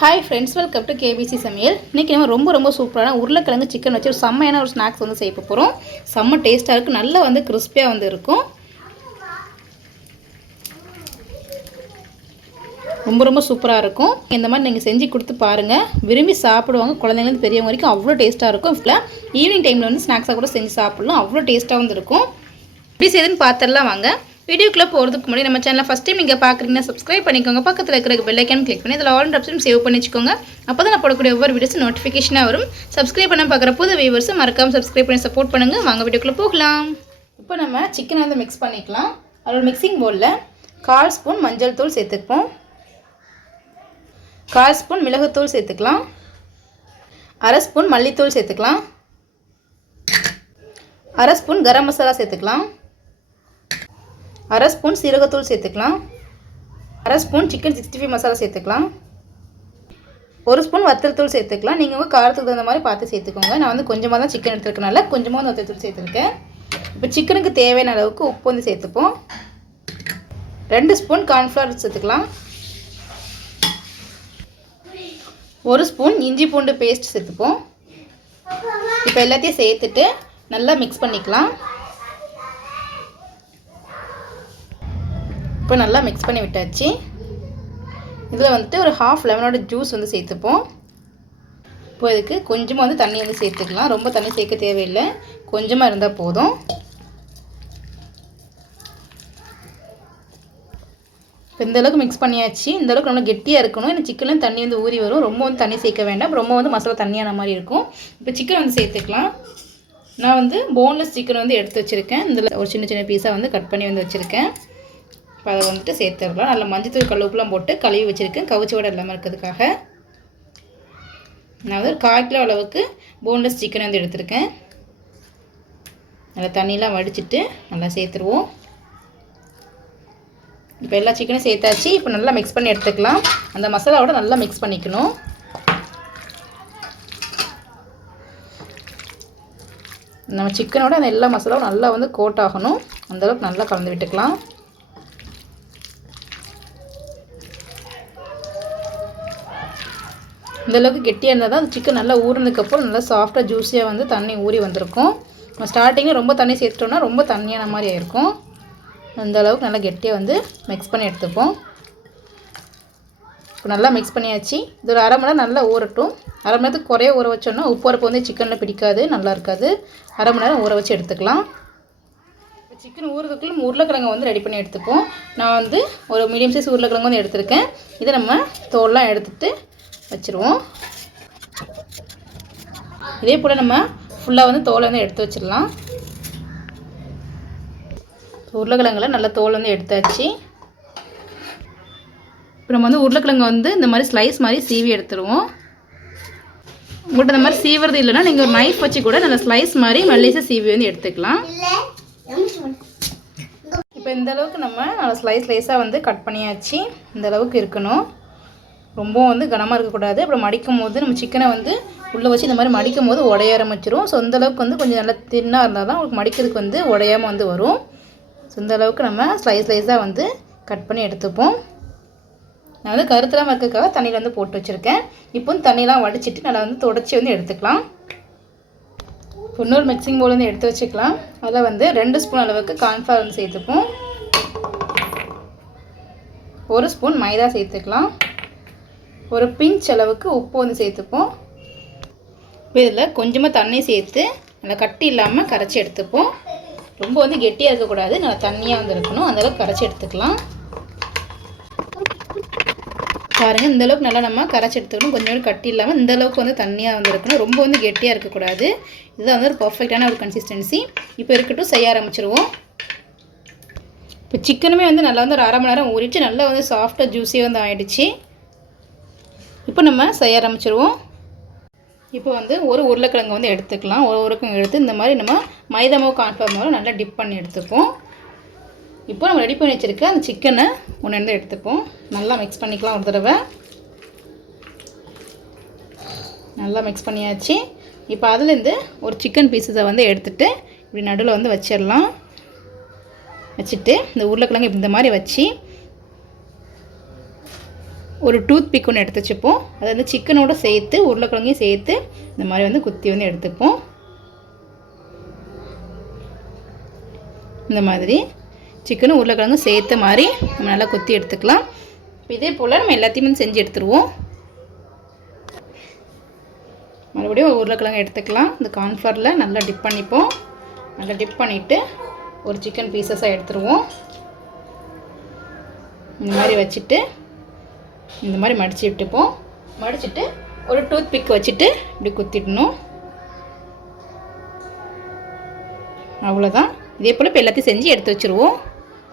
Hi friends welcome to KBC சமையல். இன்றைக்கி நம்ம ரொம்ப ரொம்ப சூப்பரான உருளைக்கிழங்கு சிக்கன் வச்சு ஒரு செம்மையான ஒரு ஸ்நாக்ஸ் வந்து செய்ய போகிறோம் செம்ம டேஸ்ட்டாக இருக்கும் நல்லா வந்து கிறிஸ்பியாக வந்து இருக்கும். ரொம்ப ரொம்ப சூப்பராக இருக்கும். இந்த மாதிரி நீங்கள் செஞ்சு கொடுத்து பாருங்கள் விரும்பி சாப்பிடுவாங்க குழந்தைங்களுக்கு பெரியவங்க வரைக்கும் அவ்வளோ டேஸ்ட்டாக இருக்கும். இல்லை ஈவினிங் டைமில் வந்து ஸ்நாக்ஸாக கூட செஞ்சு சாப்பிட்லாம். அவ்வளோ டேஸ்ட்டாக வந்து இருக்கும். எப்படி செய்யுதுன்னு பார்த்துடலாம் வாங்க. வீடியோக்குள்ளே போகிறதுக்கு முன்னாடி நம்ம சேனலை ஃபஸ்ட் டைம் நீங்கள் பார்க்குறீங்கன்னா சப்ஸ்கிரைப் பண்ணிக்கோங்க. பக்கத்தில் இருக்கிற பெல்லைக்கான் கிளிக் பண்ணி இதில் ஆல் ஆப்ஷன் சேவ் பண்ணி வச்சுக்கோங்க. அப்போ தான் நான் போடக்கூடிய ஒவ்வொரு வீடியோஸும் நோட்டிஃபிகேஷனாக வரும். சப்ஸ்கிரைப் பண்ண பார்க்குற புது வியூவர்ஸும் மறக்காமல் சப்ஸ்கிரைப் பண்ணி சப்போர்ட் பண்ணுங்கள் வாங்க வீடியோக்குள்ளே போகலாம். இப்போ நம்ம சிக்கனை வந்து மிக்ஸ் பண்ணிக்கலாம். அதோட மிக்சிங் பவுலில் கால் ஸ்பூன் மஞ்சள் தூள் சேர்த்துப்போம் கால் ஸ்பூன் மிளகுத்தூள் சேர்த்துக்கலாம். அரை ஸ்பூன் மல்லித்தூள் சேர்த்துக்கலாம். அரை ஸ்பூன் கரம் மசாலா சேர்த்துக்கலாம். அரை ஸ்பூன் சீரகத்தூள் சேர்த்துக்கலாம். அரை spoon chicken sixty five masala சேர்த்துக்கலாம். ஒரு ஸ்பூன் வத்தல் தூள் சேர்த்துக்கலாம். நீங்கள் உங்கள் காரத்துக்கு தகுந்த மாதிரி பார்த்து சேர்த்துக்கோங்க. நான் வந்து கொஞ்சமாக தான் சிக்கன் எடுத்துருக்கனால கொஞ்சமாக வந்து வத்தல் தூள் சேர்த்துருக்கேன். இப்போ சிக்கனுக்கு தேவையான அளவுக்கு உப்பு வந்து சேர்த்துப்போம். ரெண்டு ஸ்பூன் கார்ன்ஃப்ளவர் சேர்த்துக்கலாம். ஒரு ஸ்பூன் இஞ்சி பூண்டு பேஸ்ட் சேர்த்துப்போம். இப்போ எல்லாத்தையும் சேர்த்துட்டு நல்லா மிக்ஸ் பண்ணிக்கலாம். இப்போ நல்லா மிக்ஸ் பண்ணி விட்டாச்சு. இதில் வந்துட்டு ஒரு ஹாஃப் லெமனோட ஜூஸ் வந்து சேர்த்துப்போம். இப்போ இதுக்கு கொஞ்சமாக வந்து தண்ணி வந்து சேர்த்துக்கலாம். ரொம்ப தண்ணி சேர்க்க தேவையில்லை. கொஞ்சமாக இருந்தால் போதும். இப்போ இந்த அளவுக்கு மிக்ஸ் பண்ணியாச்சு. இந்தளவுக்கு நல்லா கெட்டியாக இருக்கணும். ஏன்னா சிக்கன்லேயும் தண்ணி வந்து ஊறி வரும். ரொம்ப வந்து தண்ணி சேர்க்க வேண்டாம். ரொம்ப வந்து மசாலா தண்ணியான மாதிரி இருக்கும். இப்போ சிக்கன் வந்து சேர்த்துக்கலாம். நான் வந்து போன்லெஸ் சிக்கன் வந்து எடுத்து வச்சுருக்கேன். இதில் ஒரு சின்ன சின்ன பீஸாக வந்து கட் பண்ணி வந்து வச்சுருக்கேன். இப்போ அதை வந்துட்டு சேர்த்துடலாம். நல்லா மஞ்சத்தூள் கழுவுப்புலாம் போட்டு கழுவி வச்சுருக்கேன். கவிச்சி விட இல்லாமல் இருக்கிறதுக்காக. நான் வந்து ஒரு கால் கிலோ அளவுக்கு போன்லெஸ் சிக்கன் வந்து எடுத்திருக்கேன். நல்லா தண்ணியெலாம் வடிச்சிட்டு நல்லா சேர்த்துருவோம். இப்போ எல்லா சிக்கனும் சேர்த்தாச்சு. இப்போ நல்லா மிக்ஸ் பண்ணி எடுத்துக்கலாம். அந்த மசாலாவோட நல்லா மிக்ஸ் பண்ணிக்கணும். நம்ம சிக்கனோட அந்த எல்லா மசாலாவும் நல்லா வந்து கோட் ஆகணும். அந்தளவுக்கு நல்லா கலந்து விட்டுக்கலாம். இந்தளவுக்கு கெட்டியாக இருந்தால் தான் அந்த சிக்கன் நல்லா ஊறினதுக்கப்புறம் நல்லா சாஃப்டாக ஜூஸியாக வந்து தண்ணி ஊறி வந்திருக்கும். ஸ்டார்டிங்கில் ரொம்ப தண்ணி சேர்த்துட்டோம்னா ரொம்ப தண்ணியான மாதிரி ஆயிருக்கும். அந்தளவுக்கு நல்லா கெட்டியாக வந்து மிக்ஸ் பண்ணி எடுத்துப்போம். இப்போ நல்லா மிக்ஸ் பண்ணியாச்சு. இது ஒரு அரை மணி நேரம் நல்லா ஊறட்டும். அரை மணி நேரத்துக்கு குறைய ஊற வச்சோன்னா உப்பு உரப்பு வந்து சிக்கனில் பிடிக்காது நல்லா இருக்காது. அரை மணி நேரம் ஊற வச்சு எடுத்துக்கலாம். இப்போ சிக்கன் ஊறுறதுக்குள்ள உருளைக்கிழங்கு வந்து ரெடி பண்ணி எடுத்துப்போம். நான் வந்து ஒரு மீடியம் சைஸ் உருளைக்கிழங்கு வந்து எடுத்திருக்கேன். இதை நம்ம தோல்லாம் எடுத்துகிட்டு வச்சுருவோம். இதே போல் நம்ம ஃபுல்லாக வந்து தோலை வந்து எடுத்து வச்சிடலாம். உருளைக்கிழங்குல நல்லா தோல் வந்து எடுத்தாச்சு. இப்போ நம்ம வந்து உருளைக்கிழங்கு வந்து இந்த மாதிரி ஸ்லைஸ் மாதிரி சீவி எடுத்துருவோம். உங்கள்கிட்ட இந்த மாதிரி சீவுறது இல்லைன்னா நீங்கள் ஒரு நைஃப் வச்சு கூட நல்லா ஸ்லைஸ் மாதிரி மல்லிசை சீவி வந்து எடுத்துக்கலாம். இப்போ இந்த அளவுக்கு நம்ம நல்லா ஸ்லைஸ் ஸ்லைஸாக வந்து கட் பண்ணியாச்சு. இந்த அளவுக்கு இருக்கணும். ரொம்பவும் வந்து கனமாக இருக்கக்கூடாது. அப்புறம் மடிக்கும் போது நம்ம சிக்கனை வந்து உள்ளே வச்சு இந்த மாதிரி மடிக்கும் போது உடைய ஆரம்பிச்சிரும். ஸோ அந்தளவுக்கு வந்து கொஞ்சம் நல்லா தின்னாக இருந்தால் தான் உங்களுக்கு மடிக்கிறதுக்கு வந்து உடையாமல் வந்து வரும். ஸோ இந்த அளவுக்கு நம்ம ஸ்லைஸ் ஸ்லைஸாக வந்து கட் பண்ணி எடுத்துப்போம். நான் வந்து கருத்தெல்லாம் இருக்கிறதுக்காக தண்ணியில் வந்து போட்டு வச்சுருக்கேன். இப்போ வந்து தண்ணியெலாம் வடிச்சிட்டு நல்லா வந்து தொடச்சி வந்து எடுத்துக்கலாம். இன்னொரு மிக்சிங் போல் வந்து எடுத்து வச்சுக்கலாம். அதில் வந்து ரெண்டு ஸ்பூன் அளவுக்கு கார்ன்ஃப்ளவர் வந்து சேர்த்துப்போம். ஒரு ஸ்பூன் மைதா சேர்த்துக்கலாம். ஒரு பிஞ்ச் அளவுக்கு உப்பு வந்து சேர்த்துப்போம். இப்போ இதில் கொஞ்சமாக தண்ணி சேர்த்து நல்லா கட்டி இல்லாமல் கரைச்சி எடுத்துப்போம். ரொம்ப வந்து கெட்டியாக இருக்கக்கூடாது நல்லா தண்ணியாக வந்து இருக்கணும். அந்தளவுக்கு கரைச்சி எடுத்துக்கலாம். பாருங்கள் இந்தளவுக்கு நல்லா நம்ம கரைச்சி எடுத்துக்கணும். கொஞ்சம் கட்டி இல்லாமல் இந்தளவுக்கு வந்து தண்ணியாக வந்து இருக்கணும். ரொம்ப வந்து கெட்டியாக இருக்கக்கூடாது. இதுதான் வந்து ஒரு பர்ஃபெக்டான ஒரு கன்சிஸ்டன்சி இப்போ இருக்கட்டும் செய்ய ஆரம்பிச்சிருவோம். இப்போ சிக்கனுமே வந்து நல்லா வந்து ஒரு அரை மணி நேரம் ஊறிச்சு நல்லா வந்து சாஃப்டாக ஜூஸியாக வந்து ஆகிடுச்சு இப்போ நம்ம செய்ய ஆரம்பிச்சிருவோம். இப்போ வந்து ஒரு உருளைக்கிழங்கு வந்து எடுத்துக்கலாம். ஒரு உருளைக்கிழங்கு எடுத்து இந்த மாதிரி நம்ம மைதாமாவு கான்ஃபார்ம் மாவு நல்லா டிப் பண்ணி எடுத்துப்போம். இப்போ நம்ம ரெடி பண்ணி வச்சுருக்க அந்த சிக்கனை ஒன்று இருந்து எடுத்துப்போம். நல்லா மிக்ஸ் பண்ணிக்கலாம் ஒரு தடவை. நல்லா மிக்ஸ் பண்ணியாச்சு. இப்போ அதுலேருந்து ஒரு சிக்கன் பீஸஸை வந்து எடுத்துகிட்டு இப்படி நடுவில் வந்து வச்சிடலாம். வச்சுட்டு இந்த உருளைக்கிழங்கு இந்த மாதிரி வச்சு ஒரு டூத் பிக் ஒன்று எடுத்து வச்சுப்போம். அதை வந்து சிக்கனோட சேர்த்து உருளைக்கிழங்கையும் சேர்த்து இந்த மாதிரி வந்து குத்தி வந்து எடுத்துப்போம். இந்த மாதிரி சிக்கனும் உருளைக்கிழங்கும் சேர்த்த மாதிரி நம்ம நல்லா கொத்தி எடுத்துக்கலாம். இதே போல் நம்ம எல்லாத்தையும் வந்து செஞ்சு எடுத்துருவோம். மறுபடியும் உருளைக்கிழங்கு எடுத்துக்கலாம். இந்த கார்ன்ஃப்ளவரில் நல்லா டிப் பண்ணிப்போம். நல்லா டிப் பண்ணிவிட்டு ஒரு சிக்கன் பீசஸாக எடுத்துருவோம். இந்த மாதிரி வச்சுட்டு இந்த மாதிரி மடித்து விட்டுப்போம். மடிச்சுட்டு ஒரு டூத் பிக் வச்சுட்டு இப்படி குத்திடணும். அவ்வளோதான் இதே போல் இப்போ எல்லாத்தையும் செஞ்சு எடுத்து வச்சுருவோம்.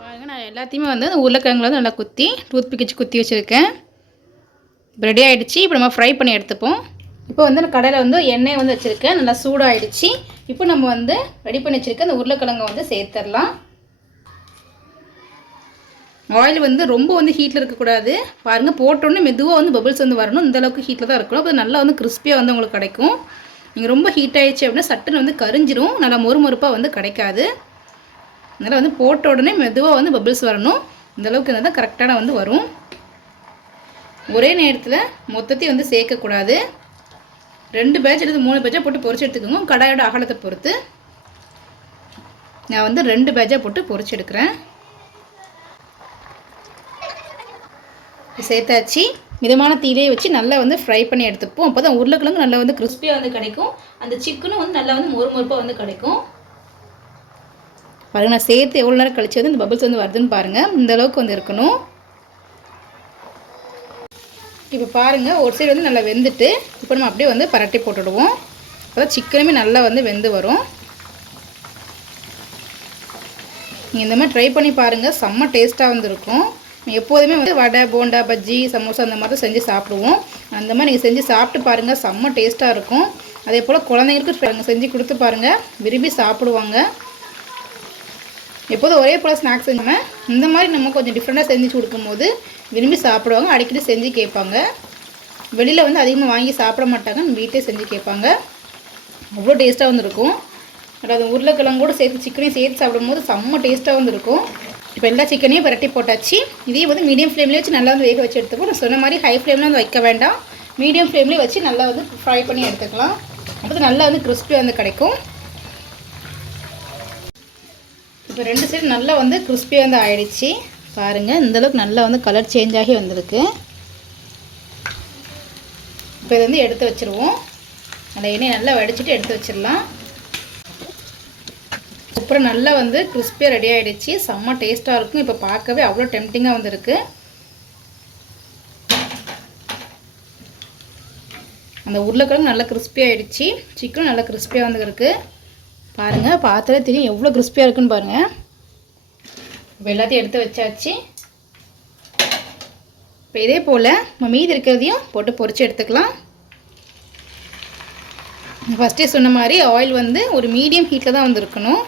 பாருங்கள் நான் எல்லாத்தையுமே வந்து அந்த உருளைக்கிழங்குல வந்து நல்லா குத்தி டூத் பிக் வச்சு குத்தி வச்சுருக்கேன். இப்போ ரெடி ஆகிடுச்சு இப்போ நம்ம ஃப்ரை பண்ணி எடுத்துப்போம். இப்போ வந்து நான் கடையில் வந்து எண்ணெய் வந்து வச்சுருக்கேன். நல்லா சூடாகிடுச்சு இப்போ நம்ம வந்து ரெடி பண்ணி வச்சுருக்க அந்த உருளைக்கிழங்கை வந்து சேர்த்துடலாம். ஆயில் வந்து ரொம்ப வந்து ஹீட்டில் இருக்கக்கூடாது. பாருங்கள் போட்டோன்னே மெதுவாக வந்து பபிள்ஸ் வந்து வரணும். இந்த அளவுக்கு ஹீட்டில் தான் இருக்கணும். அப்போ நல்லா வந்து கிறிஸ்பியாக வந்து உங்களுக்கு கிடைக்கும். நீங்கள் ரொம்ப ஹீட் ஆயிடுச்சு அப்படின்னா சட்டுன்னு வந்து கரிஞ்சிரும். நல்லா மொறு மொறுப்பாக வந்து கிடைக்காது. அதனால் வந்து போட்ட உடனே மெதுவாக வந்து பபிள்ஸ் வரணும். இந்தளவுக்கு இருந்தால் தான் கரெக்டான வந்து வரும். ஒரே நேரத்தில் மொத்தத்தையும் வந்து சேர்க்கக்கூடாது. ரெண்டு பேட்ச் எடுத்து மூணு பேட்சாக போட்டு பொறிச்சு எடுத்துக்கோங்க. கடாயோட அகலத்தை பொறுத்து. நான் வந்து ரெண்டு பேட்சாக போட்டு பொறிச்சு எடுக்கிறேன். சேர்த்தாச்சு. மிதமான தீயிலே வச்சு நல்லா வந்து ஃப்ரை பண்ணி எடுத்துப்போம். அப்போ தான் உருளைக்கிழங்கு நல்லா வந்து கிறிஸ்பியாக வந்து கிடைக்கும். அந்த சிக்கனும் வந்து நல்லா வந்து மொறு மொறுப்பாக வந்து கிடைக்கும். பாருங்கள் நான் சேர்த்து எவ்வளோ நேரம் கழிச்சு வந்து இந்த பபிள்ஸ் வந்து வருதுன்னு பாருங்கள் இந்த அளவுக்கு வந்து இருக்கணும். இப்போ பாருங்கள் ஒரு சைடு வந்து நல்லா வெந்துட்டு இப்போ நம்ம அப்படியே வந்து பரட்டி போட்டுடுவோம். அப்போ சிக்கனுமே நல்லா வந்து வெந்து வரும். நீங்கள் இந்த மாதிரி ட்ரை பண்ணி பாருங்கள் செம்ம டேஸ்ட்டாக வந்துருக்கும் எப்போதுமே வந்து வடை போண்டா பஜ்ஜி சமோசா அந்த மாதிரி தான் செஞ்சு சாப்பிடுவோம். அந்த மாதிரி நீங்கள் செஞ்சு சாப்பிட்டு பாருங்கள் செம்ம டேஸ்ட்டாக இருக்கும். அதே போல் குழந்தைங்களுக்கு செஞ்சு கொடுத்து பாருங்கள் விரும்பி சாப்பிடுவாங்க. எப்போதும் ஒரே போல் ஸ்நாக்ஸ் செஞ்சாமல் இந்த மாதிரி நம்ம கொஞ்சம் டிஃப்ரெண்ட்டாக செஞ்சு கொடுக்கும்போது விரும்பி சாப்பிடுவாங்க அடிக்கடி செஞ்சு கேட்பாங்க. வெளியில் வந்து அதிகமாக வாங்கி சாப்பிட மாட்டாங்க வீட்டே செஞ்சு கேட்பாங்க. அவ்வளோ டேஸ்ட்டாக வந்துருக்கும். அதாவது உருளைக்கிழங்கோடு சேர்த்து சிக்கனையும் சேர்த்து சாப்பிடும்போது செம்ம டேஸ்ட்டாக வந்துருக்கும். இப்போ எல்லா சிக்கனையும் விரட்டி போட்டாச்சு. இதையும் வந்து மீடியம் ஃப்ளேம்லேயே வச்சு நல்லா வந்து வேக வச்சு எடுத்துப்போம் நான் சொன்ன மாதிரி ஹை ஃப்ளேமில் வந்து வைக்க வேண்டாம். மீடியம் ஃப்ளேம்லேயே வச்சு நல்லா வந்து ஃப்ரை பண்ணி எடுத்துக்கலாம். அப்போ நல்லா வந்து கிறிஸ்பி வந்து கிடைக்கும். இப்போ ரெண்டு சைடு நல்லா வந்து கிறிஸ்பி வந்து ஆயிடுச்சு. பாருங்கள் இந்தளவுக்கு நல்லா வந்து கலர் சேஞ்ச் ஆகி வந்திருக்கு. இப்போ இதை வந்து எடுத்து வச்சுருவோம். அந்த எண்ணெய் நல்லா வடிச்சிட்டு எடுத்து வச்சிடலாம். அப்புறம் நல்லா வந்து கிறிஸ்பியாக ரெடி ஆகிடுச்சு செம்ம டேஸ்ட்டாக இருக்கும். இப்போ பார்க்கவே அவ்வளோ டெம்டிங்காக வந்துருக்கு. அந்த உருளைக்கிழங்கு நல்லா கிறிஸ்பியாக ஆகிடுச்சு சிக்கனும் நல்லா கிறிஸ்பியாக வந்துருக்கு. பாருங்கள் பார்த்தாலே தெரியும் எவ்வளோ கிறிஸ்பியாக இருக்குன்னு பாருங்கள் இப்போ எல்லாத்தையும் எடுத்து வச்சாச்சு. இப்போ இதே போல் நம்ம மீதி இருக்கிறதையும் போட்டு பொறிச்சு எடுத்துக்கலாம். ஃபஸ்ட்டே சொன்ன மாதிரி ஆயில் வந்து ஒரு மீடியம் ஹீட்டில் தான் வந்துருக்கணும்.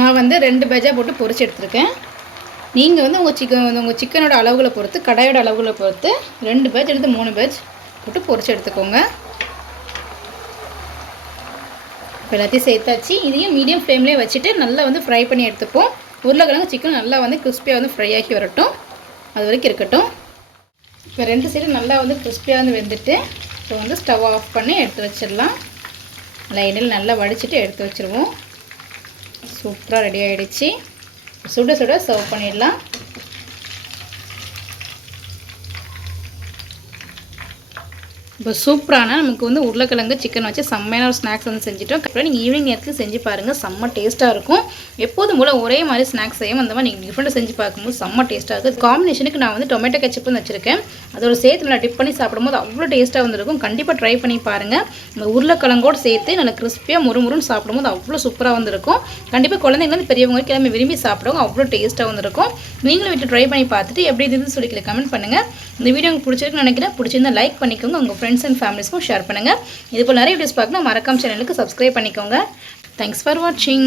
நான் வந்து ரெண்டு பேஜாக போட்டு பொறிச்சு எடுத்திருக்கேன். நீங்கள் வந்து உங்கள் சிக்கன் வந்து உங்கள் சிக்கனோட அளவுகளை பொறுத்து கடாயோட அளவுகளை பொறுத்து ரெண்டு பேஜ் எடுத்து மூணு பேஜ் போட்டு பொறிச்சு எடுத்துக்கோங்க. இப்போ எல்லாத்தையும் சேர்த்தாச்சு. இதையும் மீடியம் ஃப்ளேம்லேயே வச்சுட்டு நல்லா வந்து ஃப்ரை பண்ணி எடுத்துப்போம். உருளைக்கிழங்கு சிக்கன் நல்லா வந்து கிறிஸ்பியாக வந்து ஃப்ரை ஆகி வரட்டும். அது வரைக்கும் இருக்கட்டும். இப்போ ரெண்டு சைடும் நல்லா வந்து கிறிஸ்பியாக வந்து வெந்துட்டு இப்போ வந்து ஸ்டவ் ஆஃப் பண்ணி எடுத்து வச்சிடலாம். நல்லா இடையில் நல்லா வடிச்சிட்டு எடுத்து வச்சுருவோம். சூப்பராக ரெடி ஆகிடுச்சு சுட சுட சர்வ் பண்ணிடலாம். இப்போ சூப்பரான நமக்கு வந்து உருளைக்கிழங்கு சிக்கன் வச்சு செம்மையான ஒரு ஸ்நாக்ஸ் வந்து செஞ்சுட்டோம். அப்புறம் நீங்கள் ஈவினிங் நேரத்தில் செஞ்சு பாருங்கள் செம்ம டேஸ்ட்டாக இருக்கும். எப்போதும் போல் ஒரே மாதிரி ஸ்நாக்ஸ் செய்யும் அந்த மாதிரி நீங்கள் டிஃப்ரெண்ட்டாக செஞ்சு பார்க்கும்போது செம்ம டேஸ்ட்டாக இருக்குது காம்பினேஷனுக்கு நான் வந்து டொமேட்டோ கெச்சப்பும் வச்சுருக்கேன். அதோட சேர்த்து நல்லா டிப் பண்ணி சாப்பிடும்போது அவ்வளோ டேஸ்ட்டாக வந்துருக்கும். கண்டிப்பாக ட்ரை பண்ணி பாருங்கள் இந்த உருளைக்கிழங்கோடு சேர்த்து நல்லா கிறிஸ்பியாக முறுமுறுன்னு சாப்பிடும்போது அவ்வளோ சூப்பராக வந்துருக்கும். கண்டிப்பாக குழந்தைங்களாம் பெரியவங்க கிளம்பி விரும்பி சாப்பிடுவாங்க அவ்வளோ டேஸ்ட்டாக வந்துருக்கும். நீங்களும் விட்டு ட்ரை பண்ணி பார்த்துட்டு எப்படி இதுன்னு சொல்லி கமெண்ட் பண்ணுங்கள் இந்த வீடியோ உங்களுக்கு பிடிச்சிருக்குன்னு நினைக்கிறேன். பிடிச்சிருந்தா லைக் பண்ணிக்கோங்க. உங்கள் ஃப்ரெண்ட்ஸ் அண்ட் ஃபேமிலிஸ்க்கும் ஷேர் பண்ணுங்கள் இதுபோல் நிறைய வீடியோஸ் பார்க்கணும். மறக்காம சேனலுக்கு சப்ஸ்கிரைப் பண்ணிக்கோங்க. தேங்க்ஸ் ஃபார் வாட்சிங்